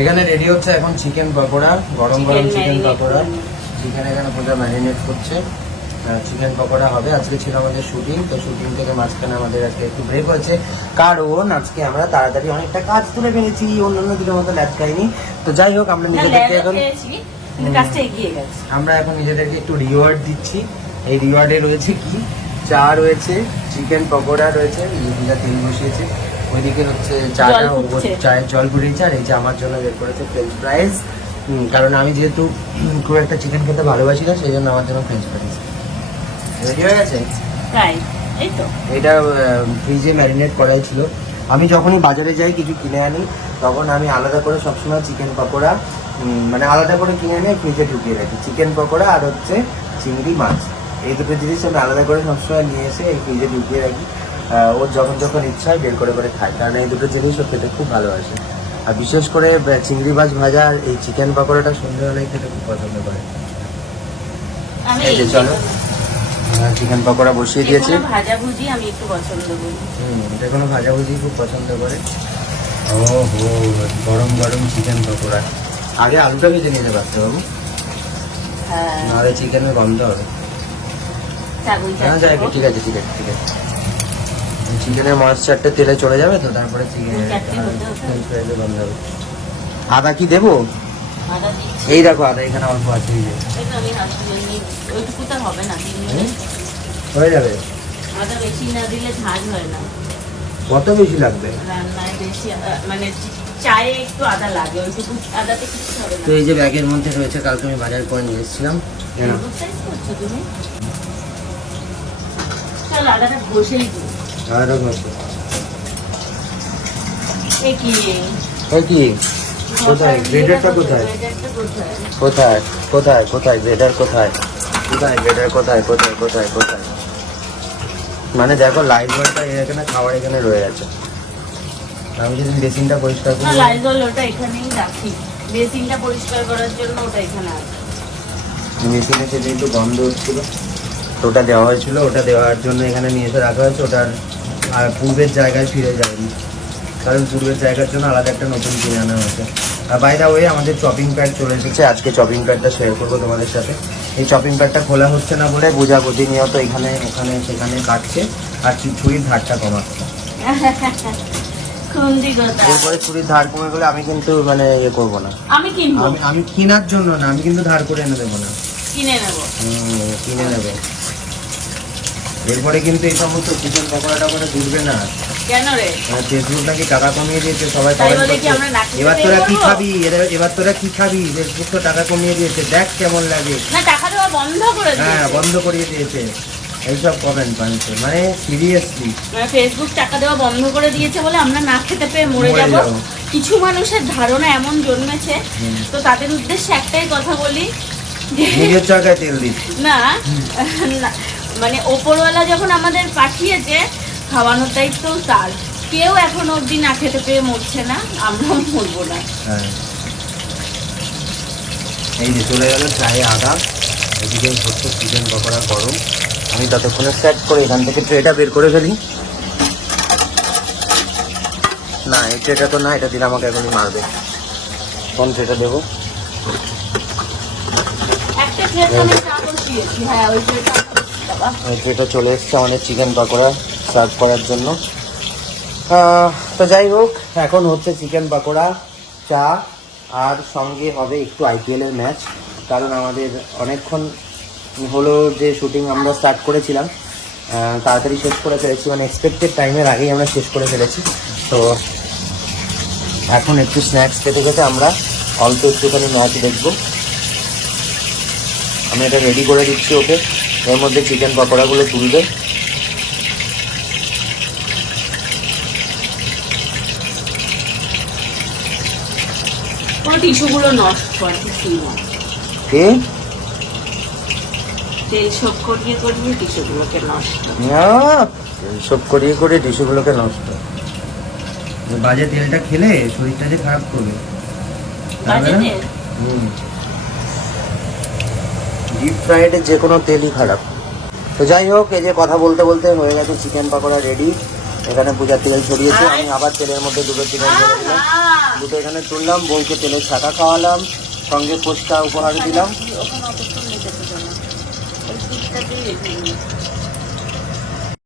এখানে রেডি হচ্ছে এখন চিকেন পকোড়া, গরম গরম চিকেন পকোড়া। চিকেন এখানে পুরো ম্যারিনেট করছে, চিকেন পকোড়া হবে। আজকে ছিল আমাদের শুটিং, তো শুটিং থেকে মাঝখানে আমাদের আজকে একটু ব্রেক হয়েছে, কারণ আজকে আমরা তাড়াতাড়ি অনেকটা কাজ তুলে ফেলেছি, অন্যান্য দিনের মতো ল্যাচকাইনি। তো যাই হোক, আমরা নিজেদেরকে এখন আমরা এখন নিজেদেরকে একটু রিওয়ার্ড দিচ্ছি। এই রিওয়ার্ডে রয়েছে কি, চা রয়েছে, চিকেন পকোড়া রয়েছে, তেল বসিয়েছে, ওইদিকে হচ্ছে চাটা, চায়ের জল পুড়িয়েছে, আর এই যে আমার জন্য বের করেছে ফ্রেঞ্চ ফ্রাইজ। কারণ আমি যেহেতু খুব একটা চিকেন খেতে ভালোবাসি না, সেই জন্য আমার জন্য ফ্রেঞ্চ ফ্রাইজ রেডি হয়ে গেছে। এটা ফ্রিজে ম্যারিনেট করাই ছিল। আমি যখনই বাজারে যাই কিছু কিনে আনি, তখন আমি আলাদা করে সবসময় চিকেন পকোড়া মানে আলাদা করে কিনে এনে ফ্রিজে ঢুকিয়ে রাখি। চিকেন পকোড়া আর হচ্ছে চিংড়ি মাছ, এই দুটো জিনিস আমি আলাদা করে সবসময় নিয়ে এসে এই ফ্রিজে ঢুকিয়ে রাখি। ওর যখন যখন ইচ্ছা হয় বের করে খায়, কারণ এই দুটো জিনিস ও খেতে খুব ভালোবাসে। আর বিশেষ করে চিংড়ি মাছ ভাজা আর এই চিকেন পকোড়াটা সন্ধ্যাবেলায় খেতে খুব পছন্দ করে। এই যে চলো, চিকেন পকোড়া বসিয়ে দিয়েছি। ভাজাভুজি আমি একটু পছন্দ করি। এটা কোনো ভাজাভুজি খুব পছন্দ করে। ও হো, গরম গরম চিকেন পকোড়া। আগে আলুটা ভেজে নিতে পারতে বাবু, নাহলে চিকেনের গন্ধ হবে। ঠিক আছে ঠিক আছে ঠিক আছে। চিকেনের ময়েশ্চারটা তেলে চলে যাবে, তো তারপরে চিকেন গন্ধ হবে। আদা কি দেবো? এই দেখো আদা এখানে অল্প আছে, হয়ে যাবে। আদা বেশি না দিলে ঝাঁঝ হয় না। কত বেশি লাগবে? রান্নায় বেশি মানে চায়ে একটু আদা লাগে, ওইটুকু আদাতে কিছু হবে না। তো এই যে ব্যাগের মধ্যে রয়েছে, কালকে আমি বাজার করে নিয়ে এসেছিলাম। চলো আদাটা বসেই দিই। আদাটা বসে কি কোথায় গ্রেডারটা কোথায়? কোথায় কোথায় কোথায় গ্রেডার কোথায়? কোথায় গ্রেডার কোথায় কোথায় কোথায় কোথায়? মানে দেখো লাইজলটা এখানে খাবার এখানে রয়ে আছে। আমি যদি বেসিনটা পরিষ্কার করি, লাইজল ওটা এখানেই রাখি, বেসিনটা পরিষ্কার করার জন্য ওটা এখানে আছে। মেশিনে সেটা একটু গন্ধ হচ্ছিল, তো ওটা দেওয়া হয়েছিল, ওটা দেওয়ার জন্য এখানে নিয়ে এসে রাখা হয়েছে। ওটার আর পূর্বের জায়গায় ফিরে যায়নি, কারণ পূর্বের জায়গার জন্য আলাদা একটা নতুন কিনে আনা হয়েছে। আর বাই দা ওয়ে, আমাদের চপিং প্যাড চলে এসেছে। আজকে চপিং প্যাডটা শেয়ার করবো তোমাদের সাথে। এই চপিং প্যাডটা খোলা হচ্ছে না বলে বোঝা প্রতিনিয়ত এখানে এখানে সেখানে কাটছে, আর ছুরির ধারটা কমাচ্ছে। এরপরে ছুরির ধার কমে গেলে আমি কিন্তু মানে ইয়ে করবো না, আমি কিনবো। আমি কেনার জন্য না, আমি কিন্তু ধার করে এনে দেবো না, কিনে নেবো। কিনে নেবো। এরপরে কিন্তু এই সমস্ত চিকেন পকোড়াটা করে ঘুরবে না। কেন রে? ফেসবুক নাকি টাকা কমিয়ে দিয়েছে, সবাই এবার তোরা কি খাবি, এবার তোরা কি খাবি, ফেসবুক তো টাকা কমিয়ে দিয়েছে, দেখ কেমন লাগে। না, টাকা দেওয়া বন্ধ করে দিয়েছে। হ্যাঁ, বন্ধ করিয়ে দিয়েছে। এইসব কমেন্ট বানিয়েছে, মানে সিরিয়াসলি ফেসবুক টাকা দেওয়া বন্ধ করে দিয়েছে বলে আমরা না খেতে পেয়ে মরে যাব। কিছু মানুষের ধারণা এমন জন্মেছে, তো তাদের উদ্দেশ্যে একটাই কথা বলি, নিজের জায়গায় তেল দিই না, মানে ওপরওয়ালা যখন আমাদের পাঠিয়েছে, খাওয়ানোর দায়িত্ব তার। কেউ এখনো অব্দি না খেতে পেয়ে মরছে না, আমরাও মরবো না। এই যে চলে গেল চায়ে আদা, এদিকে হচ্ছে চিকেন পকোড়া গরম। আমি ততক্ষণে সেট করে এখান থেকে ট্রেটা বের করে ফেলি। না, এই ট্রেটা তো না, এটা দিলে আমাকে এখনই মারবে। কোন ট্রেটা দেবো? ওই ট্রেটা চলে এসছে আমাদের চিকেন পকোড়া সার্ভ করার জন্য। তো যাই হোক, এখন হচ্ছে চিকেন পকোড়া, চা, আর সঙ্গে হবে একটু আইপিএলের ম্যাচ। কারণ আমাদের অনেকক্ষণ হলো যে শুটিং আমরা স্টার্ট করেছিলাম, তাড়াতাড়ি শেষ করে ফেলেছি, মানে এক্সপেক্টেড টাইমের আগেই আমরা শেষ করে ফেলেছি। তো এখন একটু স্ন্যাক্স খেতে খেতে আমরা অল্প একটুখানি ম্যাচ দেখবো। আমি এটা রেডি করে দিচ্ছি ওকে, এর মধ্যে চিকেন পকোড়াগুলো তুলবে। টিস্যুগুলো নষ্ট করে কে তেল সব করিয়ে করিয়ে টিস্যুগুলোকে নষ্ট, সব করিয়ে করে টিস্যুগুলোকে নষ্ট। বাজে তেলটা খেলে শরীরটা যে খারাপ করবে। ডিপ ফ্রাইডের যে কোনো তেলই খারাপ। তো যাই হোক, এই যে কথা বলতে বলতে হয়ে গেছে চিকেন পকোড়া রেডি। এখানে পূজা তেল ছড়িয়েছে, আমি আবার তেলের মধ্যে দুটো চিকেন ছেড়ে দিলাম। দুটো এখানে তুললাম, বউকে তেলের ছাতা খাওয়ালাম, সঙ্গে পোস্টা উপহার দিলাম। ওখানে অতক্ষণ লেগেছে জন্য ওই দুধটাতেই রেখে দিই।